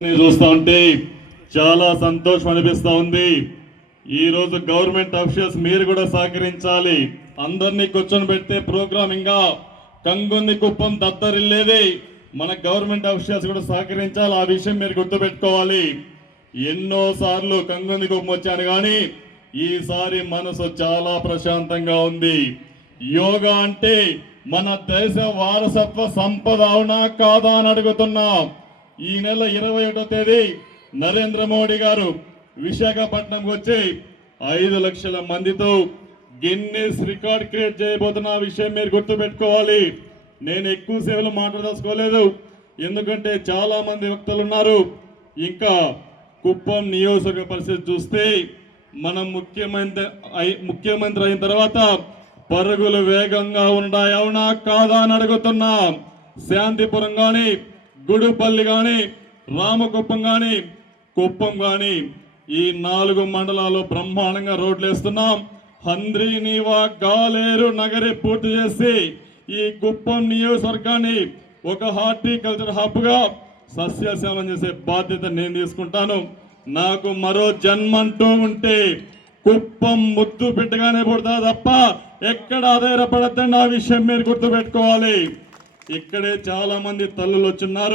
చూస్తా ఉంటే చాలా సంతోషం అనిపిస్తా ఉంది. ఈ రోజు గవర్నమెంట్ ఆఫీసర్స్ మీరు కూడా సహకరించాలి. అందరినీ కూర్చొని పెడితే ప్రోగ్రామ్ ఇంకా కంగుంది కుప్పం దత్తరిల్లేది. మన గవర్నమెంట్ ఆఫీసర్స్ కూడా సహకరించాలి. ఆ విషయం మీరు గుర్తుపెట్టుకోవాలి. ఎన్నో సార్లు కంగుంది కుప్పం వచ్చాను కానీ ఈసారి మనసు చాలా ప్రశాంతంగా ఉంది. యోగా అంటే మన దేశ వారసత్వ సంపద అవునా కాదా అని అడుగుతున్నా. ఈ నెల 21వ తేదీ నరేంద్ర మోడీ గారు విశాఖపట్నంకి వచ్చి 5 లక్షల మందితో గిన్నెస్ రికార్డ్ క్రియేట్ చేయబోతున్న విషయం మీరు గుర్తుపెట్టుకోవాలి. నేను ఎక్కువ సేవలు మాట్లాడదలుచుకోలేదు, ఎందుకంటే చాలా మంది వ్యక్తులు ఉన్నారు. ఇంకా కుప్పం నియోజకవర్గ పరిస్థితి చూస్తే మనం ముఖ్యమంత్రి అయిన తర్వాత పరుగులు వేగంగా ఉన్నాయి అవునా కాదా అని అడుగుతున్నా. శాంతిపురం కానీ, గుడుపల్లి కానీ, రామకుప్పం కానీ, కుప్పం కానీ ఈ 4 మండలాలు బ్రహ్మాండంగా రోడ్లు వేస్తున్నాం. హంద్రీనీవా గాలేరు నగరి పూర్తి చేసి ఈ కుప్పం నియోజకవర్గాన్ని ఒక హార్టికల్చర్ హబ్ గా సస్యశ్యామలం చేసే బాధ్యత నేను తీసుకుంటాను. నాకు మరో జన్మంటూ ఉంటే కుప్పం ముద్దు బిడ్డగానే పుడతా తప్ప ఎక్కడ ఆధారపడద్దని ఆ విషయం మీరు గుర్తుపెట్టుకోవాలి. ఇక్కడే చాలా మంది తల్లులు వచ్చున్నారు.